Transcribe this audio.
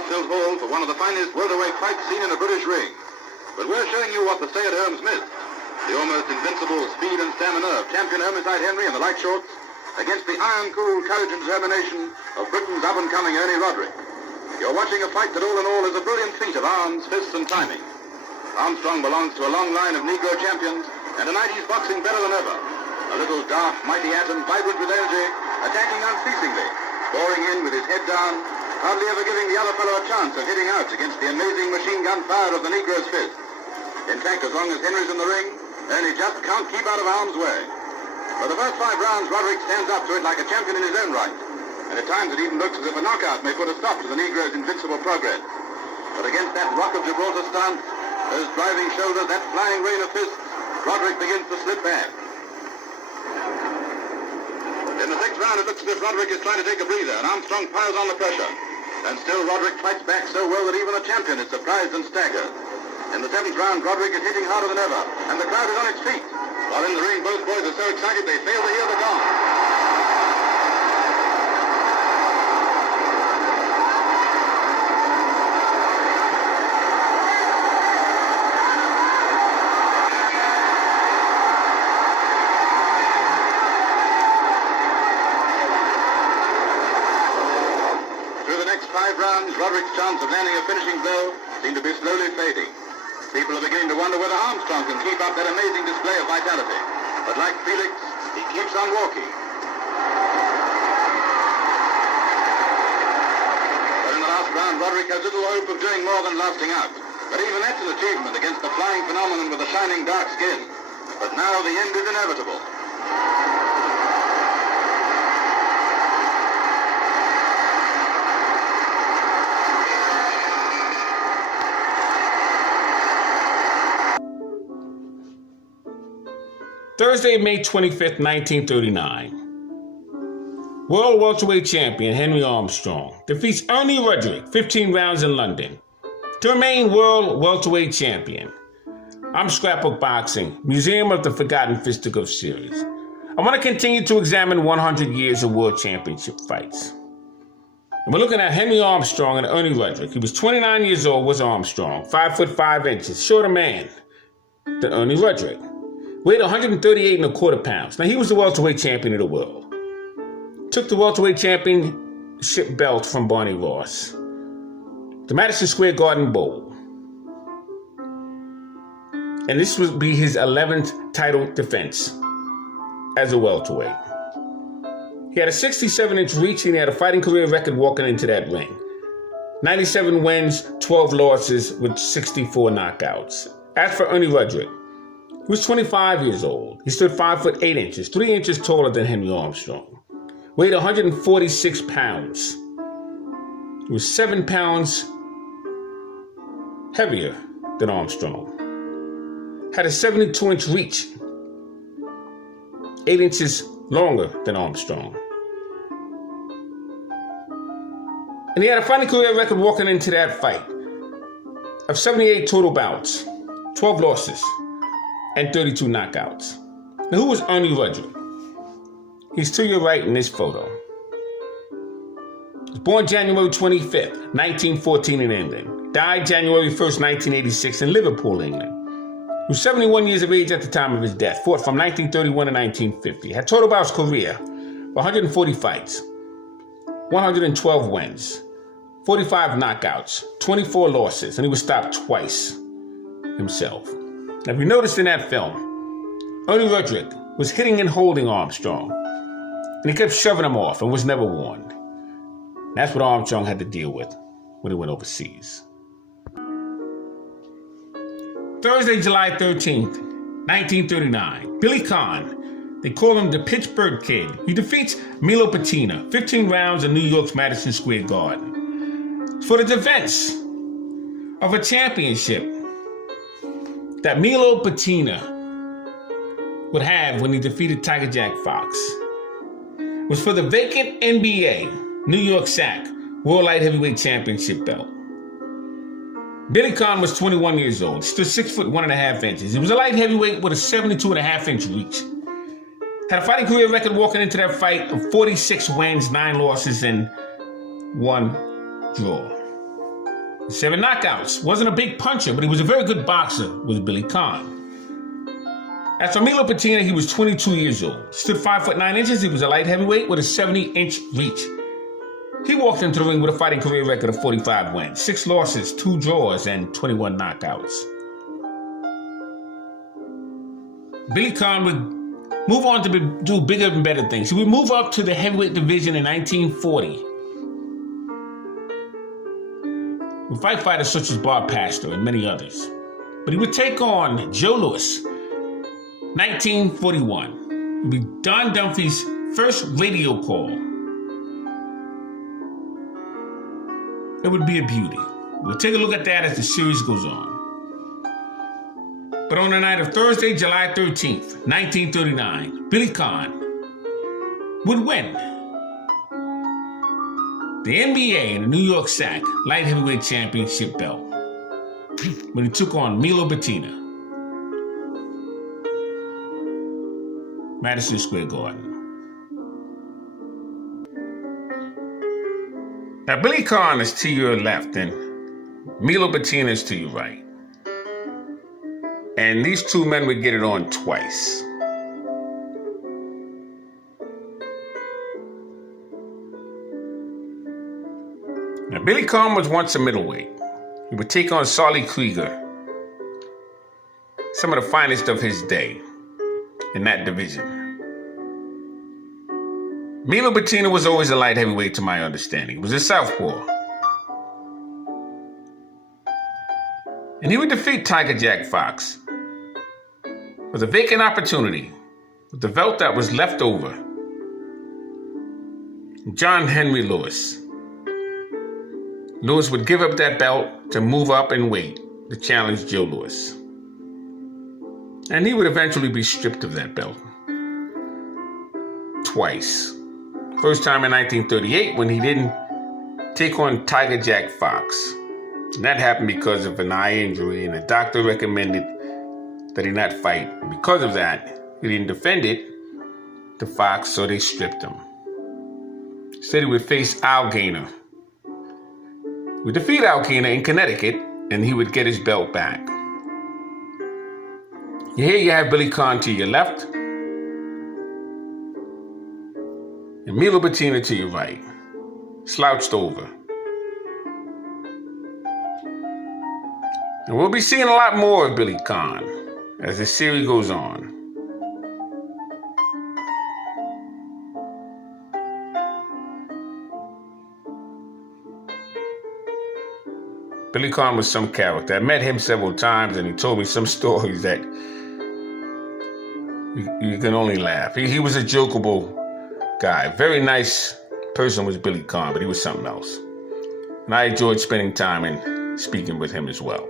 half-filled hall for one of the finest welterweight fights seen in a British ring. But we're showing you what the stay-at-homes missed. The almost invincible speed and stamina of champion homicide Henry in the light shorts against the iron-cool courage and determination of Britain's up-and-coming Ernie Roderick. You're watching a fight that all in all is a brilliant feat of arms, fists and timing. Armstrong belongs to a long line of Negro champions, and tonight he's boxing better than ever. A little dark, mighty atom, vibrant with energy, attacking unceasingly, boring in with his head down, hardly ever giving the other fellow a chance of hitting out against the amazing machine gun fire of the Negro's fist. In fact, as long as Henry's in the ring, Ernie just can't keep out of harm's way. For the first 5 rounds, Roderick stands up to it like a champion in his own right, and at times it even looks as if a knockout may put a stop to the Negro's invincible progress. But against that Rock of Gibraltar stance, those driving shoulders, that flying rain of fists, Roderick begins to slip back. In the 6th round, it looks as if Roderick is trying to take a breather, and Armstrong piles on the pressure. And still Roderick fights back so well that even a champion is surprised and staggered. In the 7th round, Roderick is hitting harder than ever, and the crowd is on its feet. While in the ring, both boys are so excited they fail to hear the gong. Through the next 5 rounds, Roderick's chance of landing a finishing blow seemed to be slowly fading. People are beginning to wonder whether Armstrong can keep up that amazing display of vitality. But like Felix, he keeps on walking. But in the last round, Roderick has little hope of doing more than lasting out. But even that's an achievement against the flying phenomenon with the shining dark skin. But now the end is inevitable. Thursday, May 25th, 1939. World welterweight champion Henry Armstrong defeats Ernie Roderick 15 rounds in London to remain world welterweight champion. I'm Scrapbook Boxing Museum of the Forgotten Fisticuffs Series. I want to continue to examine 100 years of world championship fights. And we're looking at Henry Armstrong and Ernie Roderick. He was 29 years old, was Armstrong, 5 foot 5 inches, shorter man than Ernie Roderick. Weighed 138.25 pounds. Now, he was the welterweight champion of the world. Took the welterweight championship belt from Barney Ross. The Madison Square Garden Bowl. And this would be his 11th title defense as a welterweight. He had a 67-inch reach, and he had a fighting career record walking into that ring. 97 wins, 12 losses with 64 knockouts. As for Ernie Roderick, he was 25 years old. He stood 5 foot 8 inches, 3 inches taller than Henry Armstrong. Weighed 146 pounds. He was 7 pounds heavier than Armstrong. Had a 72-inch reach, 8 inches longer than Armstrong. And he had a fighting career record walking into that fight of 78 total bouts, 12 losses, and 32 knockouts. Now, who was Ernie Roderick? He's to your right in this photo. He was born January 25th, 1914 in England. Died January 1st, 1986 in Liverpool, England. He was 71 years of age at the time of his death. Fought from 1931 to 1950. Had total bouts career, 140 fights, 112 wins, 45 knockouts, 24 losses, and he was stopped twice himself. Now, if you noticed in that film, Ernie Roderick was hitting and holding Armstrong, and he kept shoving him off and was never warned. That's what Armstrong had to deal with when he went overseas. Thursday, July 13th, 1939. Billy Conn, they call him the Pittsburgh Kid. He defeats Melio Bettina, 15 rounds in New York's Madison Square Garden, for the defense of a championship that Melio Bettina would have when he defeated Tiger Jack Fox. It was for the vacant NBA New York SAC World Light Heavyweight Championship belt. Billy Conn was 21 years old, stood 6 foot 1.5 inches. He was a light heavyweight with a 72.5-inch reach. Had a fighting career record walking into that fight of 46 wins, 9 losses, and 1 draw. 7 knockouts. Wasn't a big puncher, but he was a very good boxer, was Billy Conn. As for Milo Bettina, he was 22 years old. Stood 5'9". He was a light heavyweight with a 70-inch reach. He walked into the ring with a fighting career record of 45 wins, 6 losses, 2 draws, and 21 knockouts. Billy Conn would move on to do bigger and better things. He would move up to the heavyweight division in 1940. With fight fighters such as Bob Pastor and many others. But he would take on Joe Louis. 1941. It would be Don Dunphy's first radio call. It would be a beauty. We'll take a look at that as the series goes on. But on the night of Thursday, July 13th, 1939, Billy Conn would win the NBA and the New York SAC Light Heavyweight Championship belt when he took on Milo Bettina. Madison Square Garden. Now, Billy Conn is to your left and Milo Bettina is to your right. And these two men would get it on twice. Now, Billy Conn was once a middleweight. He would take on Solly Krieger, some of the finest of his day in that division. Milo Bettina was always a light heavyweight to my understanding. He was a southpaw. And he would defeat Tiger Jack Fox with a vacant opportunity with the belt that was left over. John Henry Lewis. Lewis would give up that belt to move up in weight to challenge Joe Louis. And he would eventually be stripped of that belt. Twice. First time in 1938 when he didn't take on Tiger Jack Fox. And that happened because of an eye injury, and the doctor recommended that he not fight. And because of that, he didn't defend it to Fox, so they stripped him. Said he would face Al Gainer. He would defeat Al Gainer in Connecticut, and he would get his belt back. Here you have Billy Conn to your left, and Milo Bettina to your right, slouched over. And we'll be seeing a lot more of Billy Conn as the series goes on. Billy Conn was some character. I met him several times, and he told me some stories that you can only laugh. He was a jokeable guy. Very nice person was Billy Conn, but he was something else. And I enjoyed spending time and speaking with him as well.